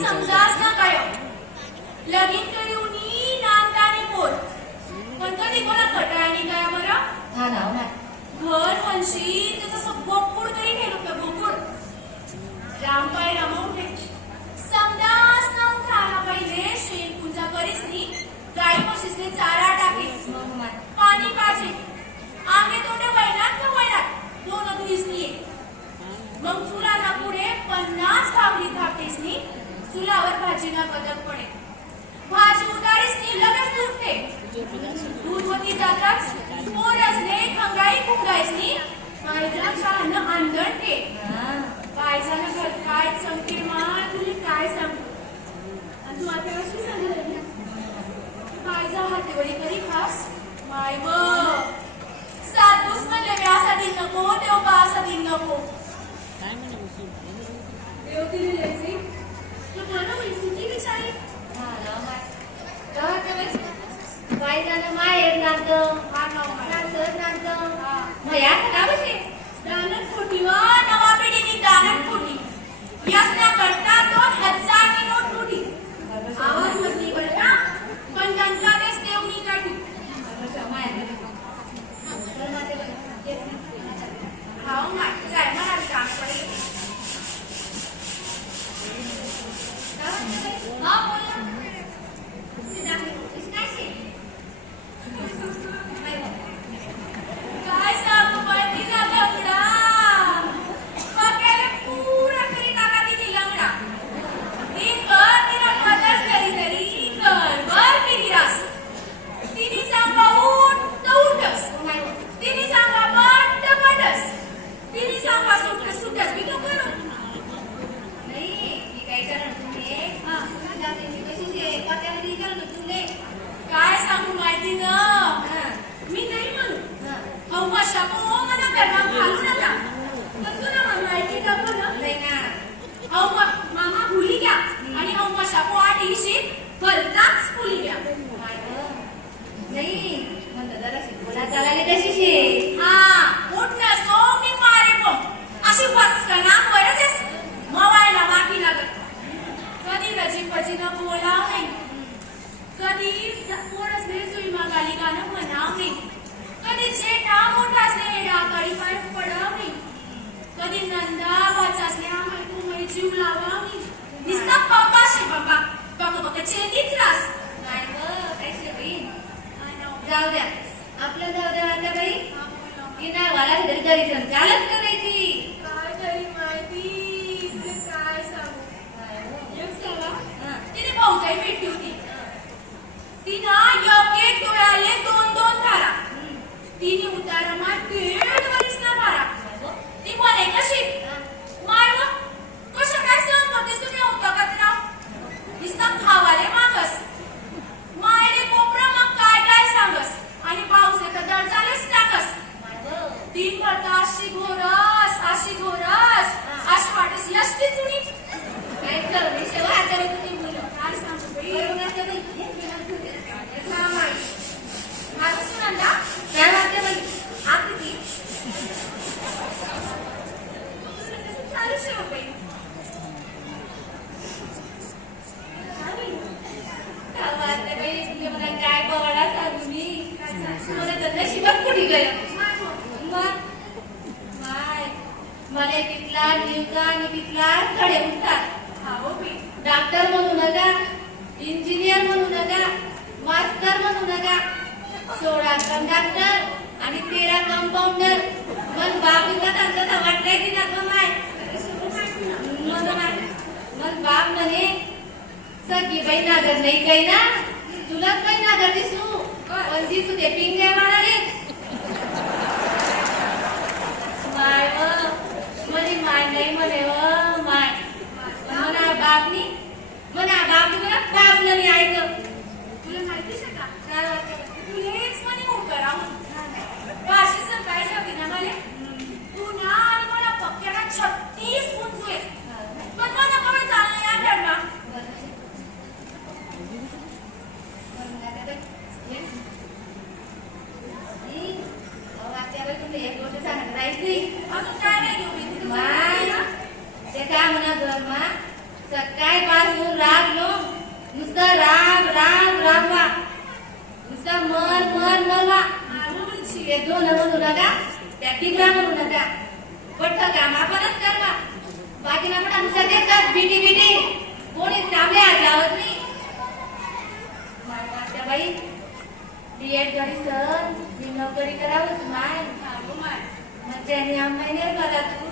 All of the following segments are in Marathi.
समजाच ना काय लगीन करूनी नामदाने बोल. पण कधी कोणा कटाळाने काय बरं? हा ना ना. घर म्हणशी त्याचं असं बोकुड तरी ठेवलं का बोकुड रामपाय रमवते समजाच ना उठाला पहिले शेण पूजा करीस नी. गाई म्हशीसने चारा टाके दूधवती जाताच पोरसने खंगाई खुंगाईसनी मायला शहाणं आंदण ते काय झालं घर काय संकेत मा तुला काय सांगू? आणि तू आता कशी सांगू काय जा हातेवडी करी खास. माय ग सात दिवस म्हणले मी असा दिन नको. देव दिन नको देव दिली नाही कधी जेठा मोठा असले डाकाळी पाय पडाव. नाही कधी नंदा वाचा असले आम्हाला कुमाई जीव लावाव. नाही निस्ता बाबा शे बाबा. बघ बघ चेतीच रास जाऊ द्या. आपलं जाऊ द्या आता बाई. की नाही मला तरी घरी जाऊन चालच करायची काय तरी माहिती तुला काय सांगू एक सांगा हा. तिने भाऊजाई भेटली होती तिनं योग्य डोळ्याले दोन दोन धारा तिने उतारमा दीड वरीस ना भारा ती म्हणे कशी माय व कशा काय सहन करतेस तुम्ही उतकत राव नुसतं खावाले मागस मायले कोपरा मग काय काय सांगस आणि पाऊस येतं दडचालेच टाकस तीन भरता अशी घोरस अशी घोरस अशी वाटस यष्टी चुनी काय करू मी शेवा हाताने तुम्ही बोलू काय सांगू बाई बरोबर आहे बाई. हा माय माझं सुनंदा काय वाटते बाई आकृती तुला कसं चालू काय बाई? सांगू मी मला तर नशिबात कुठे गेलं मला तिथला जीवका आणि तिथला कडे उठतात डॉक्टर म्हणू नका इंजिनियर म्हणू नका मास्टर म्हणू नका सोळा कंडक्टर आणि तेरा कंपाऊंडर मन बाबूला त्यांचा वाटलंय की नका माय मन माय मन बाप म्हणे सगळी बाई नागर नाही काही ना तुलाच बाई नागर दिसू पण दिसू दे पिंग्या माराले माय व म्हणे माय नाही म्हणे व माय म्हणा बापनी म्हणा बापनी म्हणा बापलं नाही ऐकलं तुला माहितीच आहे का काय वाटतं? तुलेच म्हणे उभं राहून अशी सकाळी होती ना मला तू ना आणि मला पक्क्याला छत्तीस गुंजू आहे पण मला कवळ चाललं या ठरला एक गोष्ट सांगत राहायची अजून काय नाही घेऊ मी तुला माय ते काय म्हणा घर सकाळपासून रागलो नुसतं राग राग रागवा नुसतं मन मन मन वा ते दोन म्हणू नका त्या तिघा म्हणू नका. पट्ट काम आपणच करवा बाकीना पण आमच्या देतात बिटी बिटी कोणी तांबे हात लावत नाही. माय बाई बीएड करी सर मी नोकरी करावंच माय. मग त्याने आम्हाला बघा तू.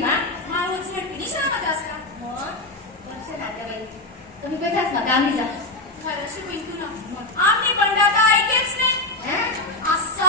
ना మా వచ్చిన పిలిచిన మద్రాసులా वर्ष नात्याबाई तुम्ही कशाच ना आम्ही जा. वर्ष बिलकुल आम्ही पण दादा ऐकेच नाही. असा